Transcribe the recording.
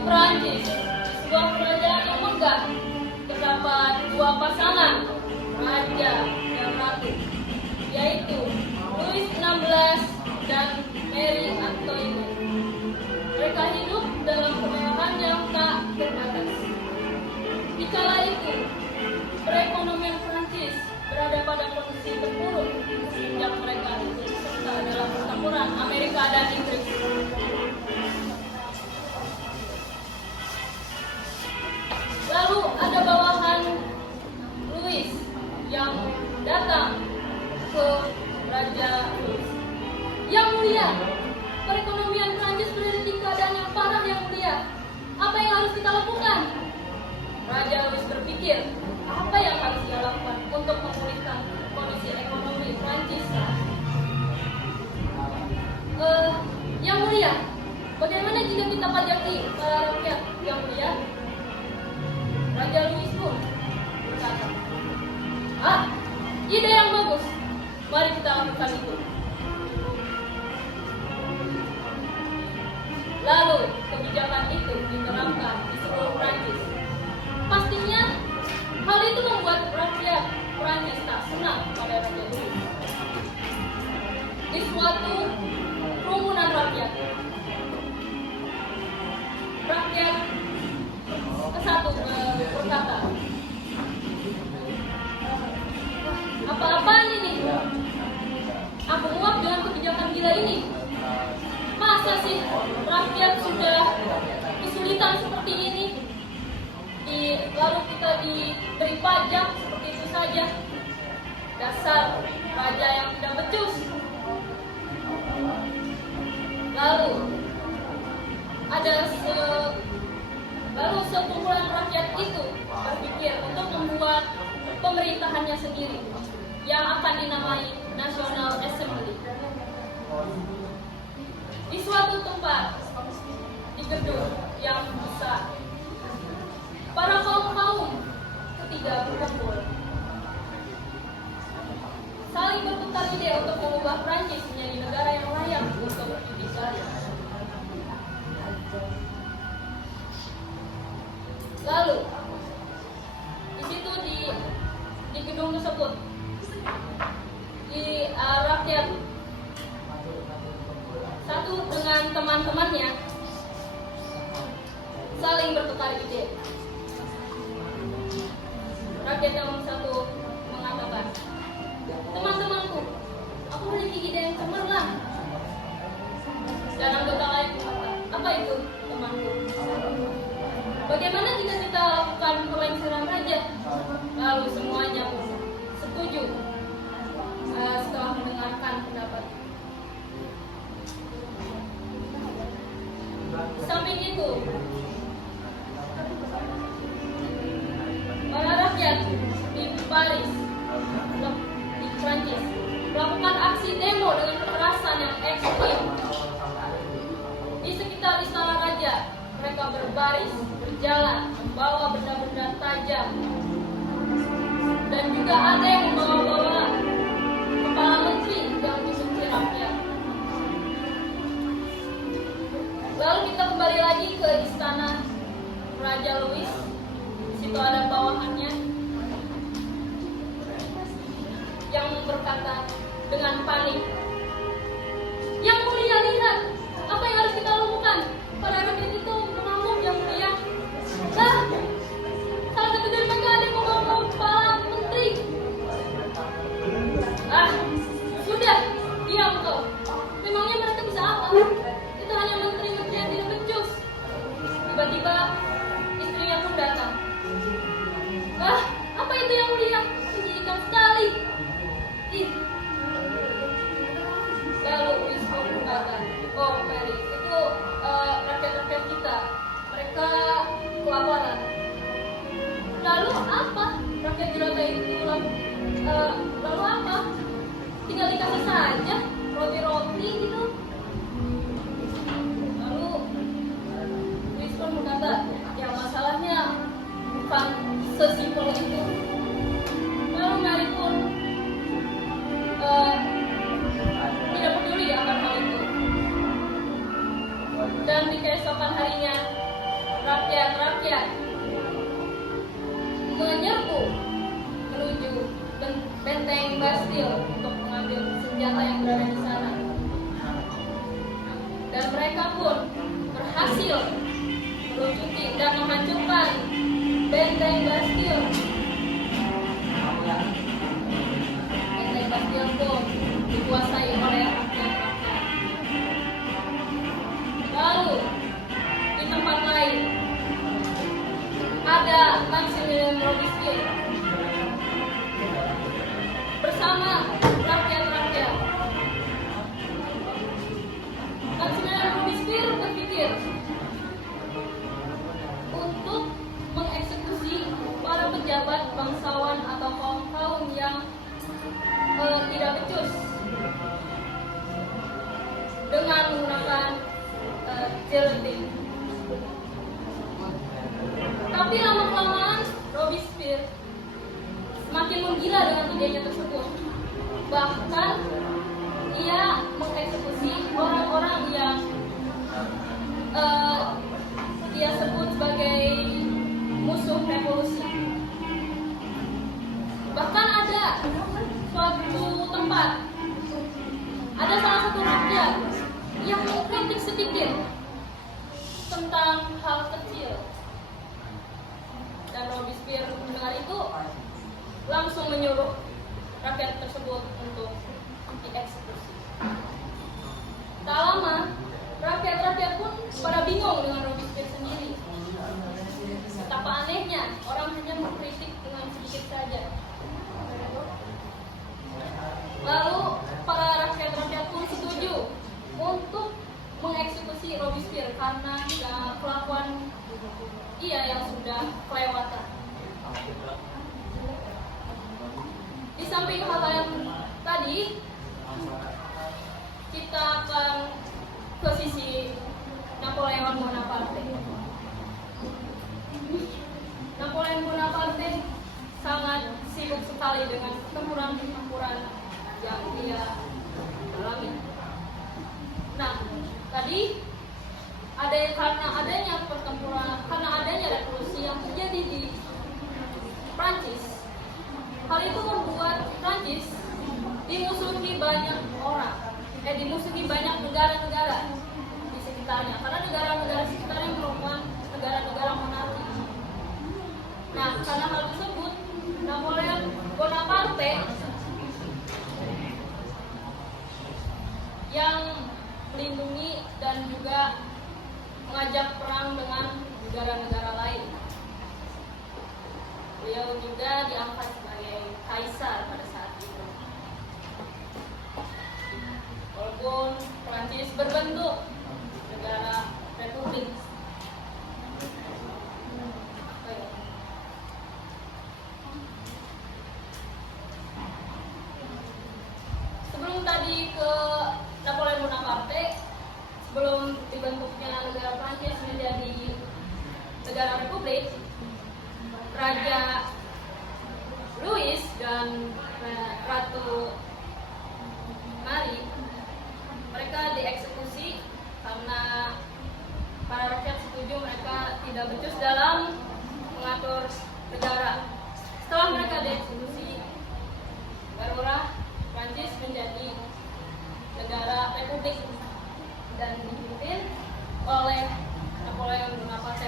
Perancis, sebuah kerajaan yang megah, terdapat dua pasangan, raja dan ratu, yaitu Louis XVI dan Marie Antoinette. Mereka hidup dalam kemewahan yang tak terbatas. Di kala itu, perekonomian Prancis berada pada kondisi terpuruk sejak mereka ikut serta dalam pertempuran Amerika dan Inggris. Lalu ada bawahan Louis yang datang ke Raja Louis. Yang mulia, perekonomian Prancis berada di keadaan yang parah, yang mulia. Apa yang harus kita lakukan? Raja Louis berpikir, apa yang harus dia lakukan untuk memulihkan kondisi ekonomi Prancis? Yang mulia, bagaimana jika kita pajaki para rakyat? Yang mulia, Raja Louis pun berkata, ide yang bagus. Mari kita lakukan itu. Lalu kebijakan itu diterapkan di seluruh Prancis. Pastinya hal itu membuat rakyat Prancis tak senang pada Raja Louis. Di suatu kerumunan rakyat kesatu berkata, apa-apaan ini? Aku muak dengan kebijakan gila ini. Masa sih rakyat sudah kesulitan seperti ini, lalu kita diberi pajak seperti itu saja? Dasar raja yang tidak becus. Lalu sekumpulan rakyat itu berpikir untuk membuat pemerintahannya sendiri yang akan dinamai National Assembly. Di suatu tempat, di gedung yang besar, para kaum ketiga berkumpul, saling bertukar ide untuk mengubah Prancis menjadi negara yang layak untuk hidup baru. Lalu di situ di gedung tersebut, rakyat satu dengan teman-temannya saling bertukar ide. Rakyat yang satu mengatakan, teman-temanku, aku memiliki ide yang cemerlang. Dan anggota lain berkata, apa itu temanku? Bagaimana jika kita lakukan pelengseran raja? Lalu semuanya setuju setelah mendengarkan pendapat. Di samping itu, para rakyat di Paris, di Prancis, melakukan aksi demo dengan kekerasan yang ekstrim. Di sekitar istana raja, mereka berbaris, berjalan, membawa benda-benda tajam, dan juga ada yang membawa kepala menteri yang dibenci rakyat. Lalu kita kembali lagi ke istana Raja Louis. Di situ ada bawahannya yang berkata dengan panik, yang mulia, lihat apa yang harus kita lakukan. Para rakyat itu mengamuk, yang mulia. Salah satu dari mereka ada yang membawa kepala menteri. Sudah, diam kau. Memangnya mereka bisa apa? Itu hanya menteri-menteri yang tidak becus. Tiba-tiba istrinya pun datang. Apa itu yang mulia? Menjijikan sekali. Lalu Wisnu berkata, oh Mary, itu rakyat-rakyat kita. Mereka kelaparan. Lalu apa? Rakyat jelata itu lalu apa? Tinggal dikasih saja roti-roti gitu. Lalu Wisnu berkata, ya masalahnya bukan sesimpel itu. Lalu Mary pun tidak peduli akan hal itu. Dan di keesokan harinya rakyat-rakyat menyerbu menuju benteng Bastille untuk mengambil senjata yang berada di sana. Dan mereka pun berhasil melucuti dan menghancurkan benteng Bastille. Benteng Bastille pun dikuasai oleh rakyat-rakyat. Lalu di tempat lain ada Maximilien Robespierre bersama rakyat-rakyat. Maximilien Robespierre berpikir untuk mengeksekusi para pejabat bangsawan atau kaum yang tidak becus dengan menggunakan giletin. Tapi lama-kelamaan Robespierre semakin menggila dengan idenya tersebut. Bahkan ia mengeksekusi orang-orang yang ia sebut sebagai musuh revolusi. Bahkan ada suatu tempat, ada salah satu rakyat yang mengkritik sedikit tentang hal kecil. Dan Robespierre mendengar itu langsung menyuruh rakyat tersebut untuk dieksekusi. Tak lama, rakyat-rakyat pun pada bingung dengan Robespierre sendiri. Betapa anehnya orang hanya mengkritik dengan sedikit saja. Lalu para rakyat-rakyat pun setuju untuk mengeksekusi Robespierre karena kelakuan ia yang sudah kelewatan. Di samping hal yang tadi, kita akan ke sisi Napoleon Bonaparte. Napoleon Bonaparte sangat sibuk sekali dengan pertempuran-pertempuran yang ia alami. Nah, tadi karena adanya revolusi yang terjadi di Prancis, hal itu membuat Prancis dimusuhi banyak negara-negara di sekitarnya, karena negara-negara sekitarnya merupakan negara-negara monarki. Nah, karena hal tersebut, Napoleon Bonaparte yang melindungi dan juga mengajak perang dengan negara-negara lain. Beliau juga diangkat sebagai kaisar pada saat itu. Walaupun Prancis berbentuk negara republik. Sebelum tadi ke Napoleon Bonaparte, sebelum dibentuknya negara Prancis menjadi negara republik, Raja Louis dan Ratu Marie, mereka dieksekusi karena para rakyat setuju mereka tidak becus dalam mengatur negara. Setelah mereka dieksekusi, barulah Prancis menjadi negara republik dan dipimpin oleh Napoleon Bonaparte.